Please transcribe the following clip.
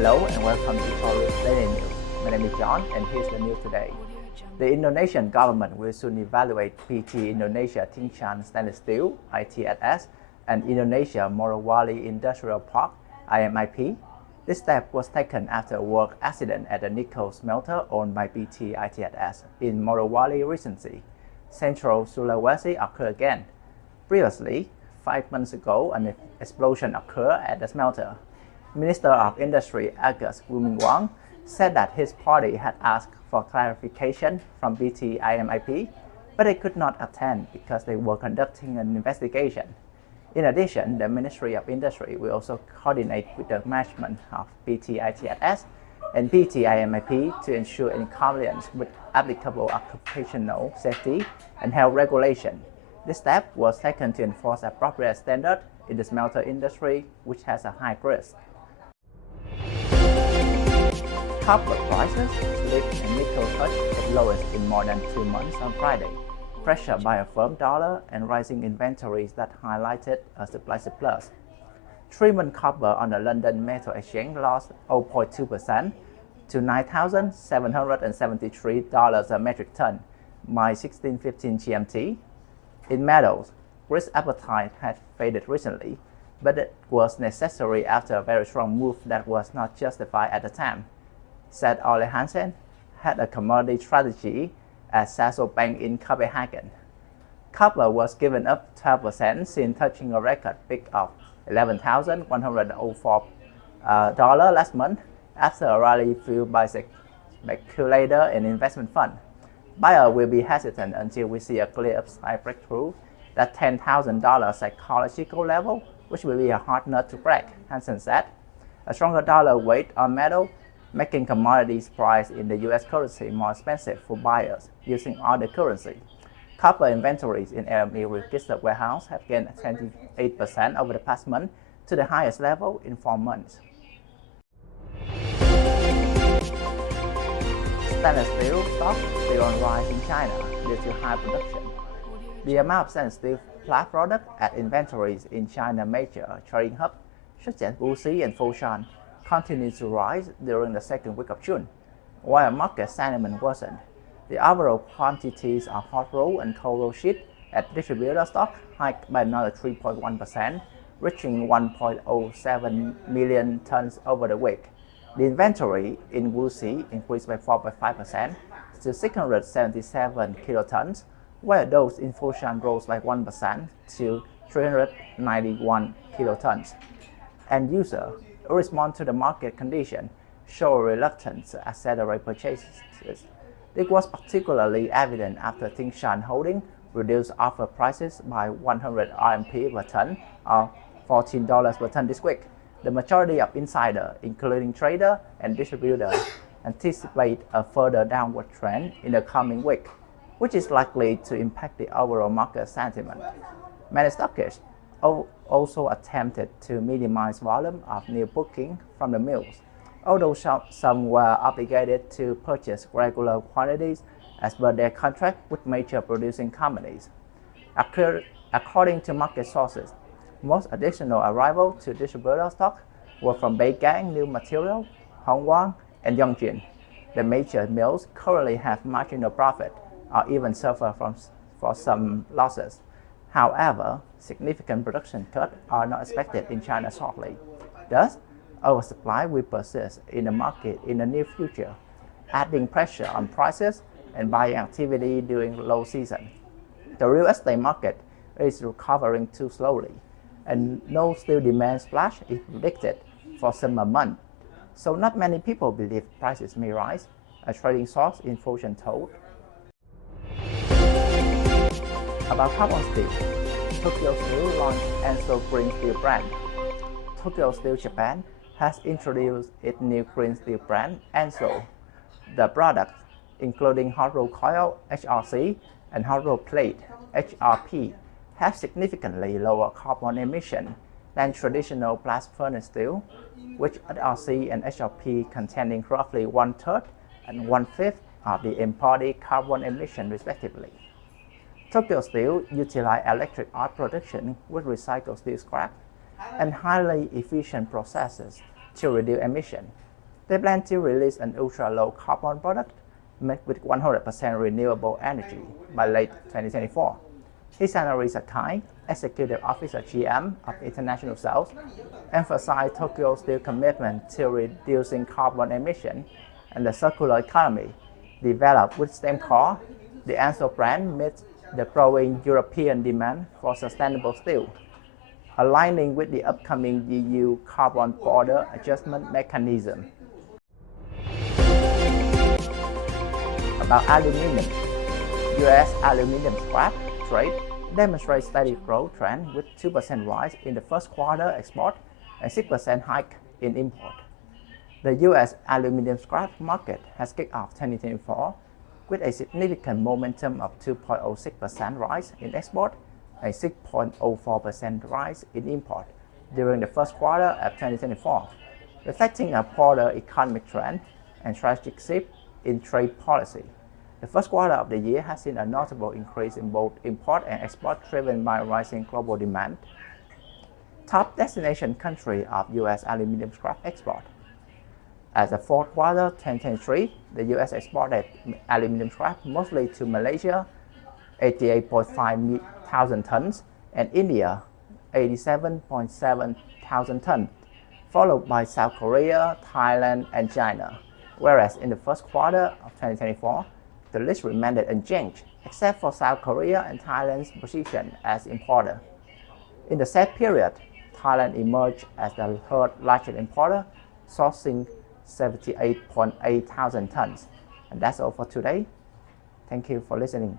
Hello and welcome to Taurus Daily News. My name is John and here's the news today. The Indonesian government will soon evaluate PT Indonesia Tsingshan Stainless Steel (ITSS) and Indonesia Morowali Industrial Park (IMIP). This step was taken after a work accident at a nickel smelter owned by PT ITSS in Morowali recently. Central Sulawesi occurred again. Previously, 5 months ago, an explosion occurred at the smelter. Minister of Industry Agus Gumiwang said that his party had asked for clarification from PT IMIP, but they could not attend because they were conducting an investigation. In addition, the Ministry of Industry will also coordinate with the management of PT ITSS and PT IMIP to ensure compliance with applicable occupational safety and health regulation. This step was taken to enforce appropriate standards in the smelter industry, which has a high risk. Copper prices slipped and nickel touched its lowest in more than 2 months on Friday, pressured by a firm dollar and rising inventories that highlighted a supply surplus. 3-month copper on the London Metal Exchange lost 0.2% to $9,773 a metric ton by 16:15 GMT. In metals, risk appetite had faded recently, but it was necessary after a very strong move that was not justified at the time, said Ole Hansen, had a commodity strategy at Saxo Bank in Copenhagen. Copper was given up 12% since touching a record peak of $11,104 last month after a rally fueled by speculator and investment fund. Buyers will be hesitant until we see a clear upside breakthrough, that $10,000 psychological level, which will be a hard nut to crack, Hansen said. A stronger dollar weight on metal, making commodities priced in the US currency more expensive for buyers using other currency. Copper inventories in LME registered warehouse have gained 28% over the past month to the highest level in 4 months. Stainless steel stock still on rise in China due to high production. The amount of stainless steel flat product at inventories in China major trading hubs such as Wuxi and Foshan continued to rise during the second week of June, while market sentiment worsened. The overall quantities of hot roll and cold roll sheet at distributor stock hiked by another 3.1%, reaching 1.07 million tons over the week. The inventory in Wuxi increased by 4.5% to 677 kilotons, while those in Foshan rose by 1% to 391 kilotons. End user respond to the market condition, show a reluctance to accelerate purchases. This was particularly evident after Tsingshan Holding reduced offer prices by 100 RMB per ton, or $14 per ton this week. The majority of insiders, including traders and distributors, anticipate a further downward trend in the coming week, which is likely to impact the overall market sentiment. Many stockists also attempted to minimize volume of new booking from the mills, although some were obligated to purchase regular quantities as per their contract with major producing companies. According to market sources, most additional arrivals to distributor stock were from Beigang New Material, Hongguang, and Yongjin. The major mills currently have marginal profit or even suffer for some losses. However, significant production cuts are not expected in China shortly. Thus, oversupply will persist in the market in the near future, adding pressure on prices and buying activity during low season. The real estate market is recovering too slowly, and no steel demand splash is predicted for summer months. So not many people believe prices may rise, a trading source in Foshan told. About carbon steel, Tokyo Steel launched Enso green steel brand. Tokyo Steel Japan has introduced its new green steel brand, Enso. The products, including hot roll coil (HRC) and hot roll plate (HRP), have significantly lower carbon emission than traditional blast furnace steel, which HRC and HRP containing roughly 1/3 and 1/5 of the embodied carbon emission respectively. Tokyo Steel utilized electric arc production with recycled steel scrap and highly efficient processes to reduce emission. They plan to release an ultra-low carbon product made with 100% renewable energy by late 2024. Hisanori Sakai, Executive Officer GM of International Sales, emphasized Tokyo Steel's commitment to reducing carbon emission and the circular economy. Developed with stem core, the Enso brand meets the growing European demand for sustainable steel, aligning with the upcoming EU carbon border adjustment mechanism. About aluminium, U.S. aluminium scrap trade demonstrates steady growth trend with 2% rise in the first quarter export and 6% hike in import. The U.S. aluminium scrap market has kicked off 2024 with a significant momentum of 2.06% rise in export and 6.04% rise in import during the first quarter of 2024, reflecting a broader economic trend and strategic shift in trade policy. The first quarter of the year has seen a notable increase in both import and export driven by rising global demand. Top destination country of U.S. aluminium scrap export. As the fourth quarter 2023, the U.S. exported aluminium scrap mostly to Malaysia, 88.5 thousand tons, and India, 87.7 thousand tons, followed by South Korea, Thailand, and China. Whereas in the first quarter of 2024, the list remained unchanged, except for South Korea and Thailand's position as importer. In the same period, Thailand emerged as the third largest importer, sourcing 78.8 thousand tons. And that's all for today. Thank you for listening.